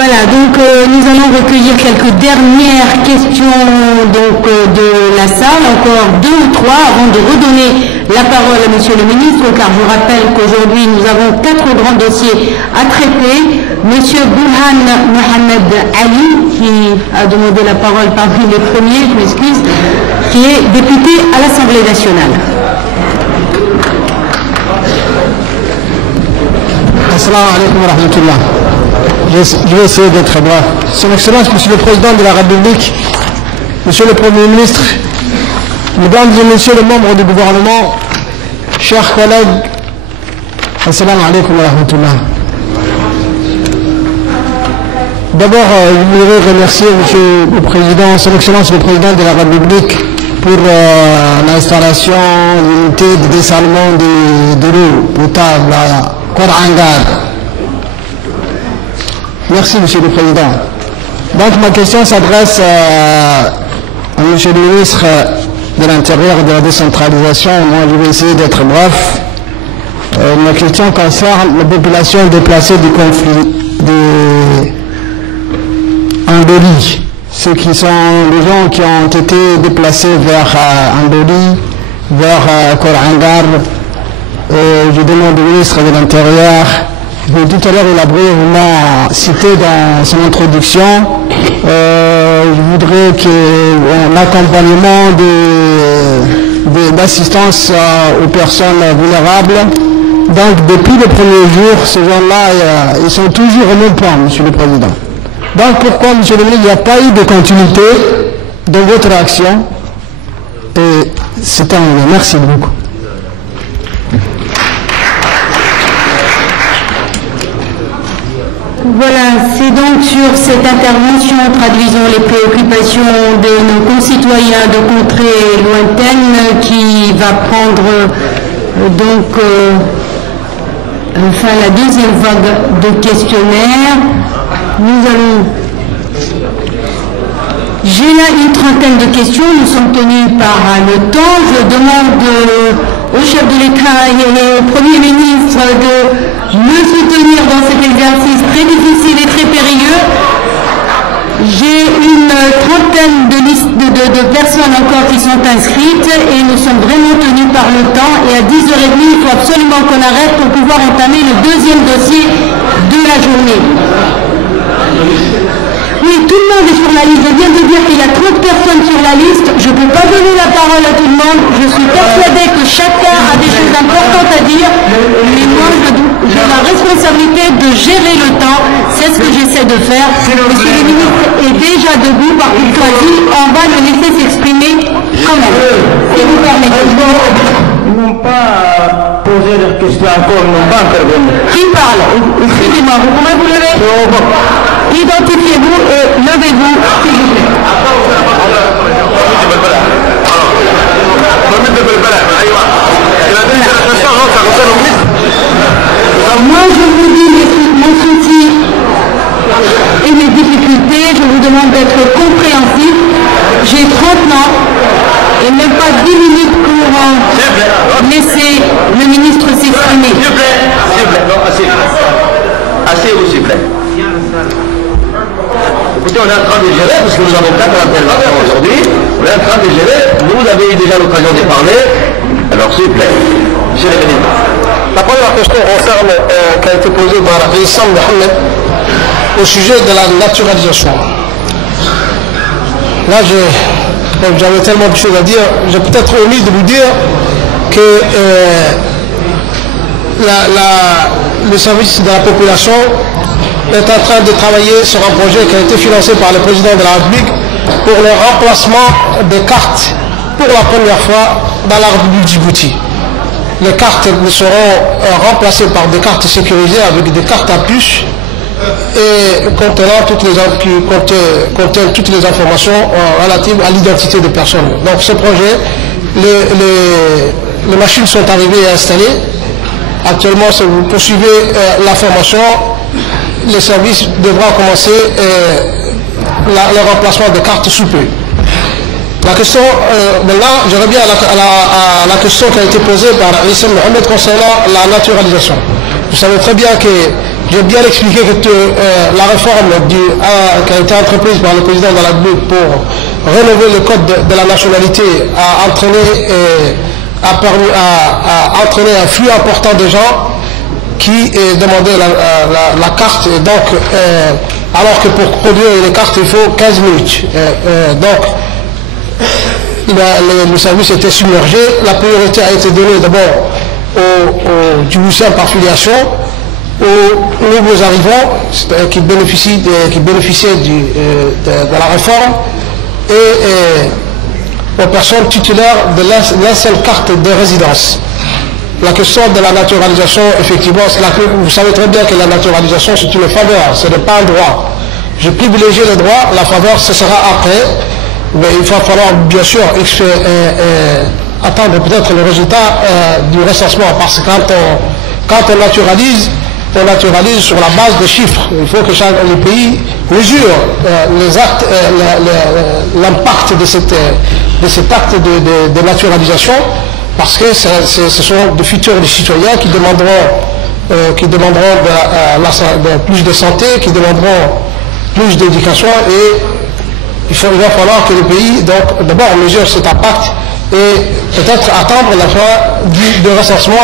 Voilà, donc nous allons recueillir quelques dernières questions donc, de la salle, encore 2 ou 3 avant de redonner la parole à Monsieur le Ministre, car je rappelle qu'aujourd'hui nous avons 4 grands dossiers à traiter. Monsieur Burhan Mohamed Ali, qui a demandé la parole parmi les premiers, je m'excuse, qui est député à l'Assemblée nationale. Assalamu alaikum wa rahmatullah. Je vais essayer d'être bref. Son Excellence, Monsieur le Président de la République, Monsieur le Premier ministre, Mesdames et Messieurs les membres du gouvernement, chers collègues, Assalamu alaikum wa rahmatullah. D'abord, je voudrais remercier Monsieur le Président, Son Excellence le Président de la République pour l'installation d'unités de dessalement de l'eau potable à Korangar. Merci, Monsieur le Président. Donc, ma question s'adresse à Monsieur le Ministre de l'Intérieur et de la Décentralisation. Moi, je vais essayer d'être bref. Ma question concerne la population déplacée du conflit de Andoli. Ceux qui sont les gens qui ont été déplacés vers Andoli, vers Korangar. Je demande au ministre de l'Intérieur, tout à l'heure il a brièvement cité dans son introduction, je voudrais que l'accompagnement d'assistance aux personnes vulnérables, donc depuis le premier jour, ces gens-là, ils sont toujours au même point, Monsieur le Président. Donc pourquoi, Monsieur le ministre, il n'y a pas eu de continuité dans votre action? Et c'est un merci beaucoup. Voilà, c'est donc sur cette intervention traduisant les préoccupations de nos concitoyens de contrées lointaines qui va prendre la deuxième vague de questionnaires. J'ai là une trentaine de questions, nous sommes tenus par le temps. Je demande au chef de l'État et au Premier ministre de me soutenir dans cet exercice très difficile et très périlleux. J'ai une trentaine de personnes encore qui sont inscrites et nous sommes vraiment tenus par le temps. Et à 10h30, il faut absolument qu'on arrête pour pouvoir entamer le deuxième dossier de la journée. Oui, tout le monde est sur la liste. Je viens de dire qu'il y a 30 personnes sur la liste. Je ne peux pas donner la parole à tout le monde. Je suis persuadée que chacun a des choses importantes à dire. Mais moi, j'ai la responsabilité de gérer le temps. C'est ce que j'essaie de faire. Monsieur le ministre est déjà debout par courtoisie. On va le laisser s'exprimer quand même. Si vous permettez. Ils n'ont pas posé leurs questions encore, ils n'ont pas intervenu. Qui parle? Excusez-moi, vous pouvez vous lever? Identifiez-vous et levez-vous, s'il vous plaît. Moi, je vous dis mon souci et mes difficultés. Je vous demande d'être compréhensif. J'ai 30 ans et même pas 10 minutes pour laisser le ministre s'exprimer. S'il vous plaît, non, assez. Assez, s'il vous plaît. Écoutez, on est en train de gérer, parce que nous avons 4 interventions aujourd'hui, on est en train de gérer, vous avez eu déjà l'occasion de parler, alors s'il vous plaît, monsieur le ministre. La première question concerne, qui a été posée par Issam Mohamed au sujet de la naturalisation. Là, j'avais tellement de choses à dire, j'ai peut-être omis de vous dire que le service de la population est en train de travailler sur un projet qui a été financé par le président de la République pour le remplacement des cartes pour la première fois dans la République Djibouti. Les cartes seront remplacées par des cartes sécurisées avec des cartes à puce et contenant toutes les informations relatives à l'identité des personnes. Donc ce projet, les machines sont arrivées et installées. Actuellement, si vous poursuivez la formation, le service devra commencer le remplacement des cartes sous peu. La question, maintenant, je reviens à la question qui a été posée par Issam Mohamed concernant la naturalisation. Vous savez très bien que J'ai bien expliqué que la réforme qui a été entreprise par le président de la République pour rénover le code de la nationalité a entraîné un flux important de gens qui demandaient la carte. Et donc, alors que pour produire une carte, il faut 15 minutes. Donc, le service était submergé. La priorité a été donnée d'abord aux Djiboutiens par filiation, aux nouveaux arrivants qui bénéficiaient de la réforme et aux personnes titulaires de la seule carte de résidence. La question de la naturalisation, effectivement, vous savez très bien que la naturalisation, c'est une faveur, ce n'est pas un droit. Je privilégie le droit, la faveur, ce sera après, mais il va falloir bien sûr attendre peut-être le résultat du recensement, parce que quand on naturalise sur la base des chiffres. Il faut que le pays mesure les actes, l'impact de cet acte de naturalisation, parce que ce sont de futurs citoyens qui demanderont plus de santé, qui demanderont plus d'éducation, et il va falloir que le pays d'abord mesure cet impact et peut-être attendre la fin du recensement.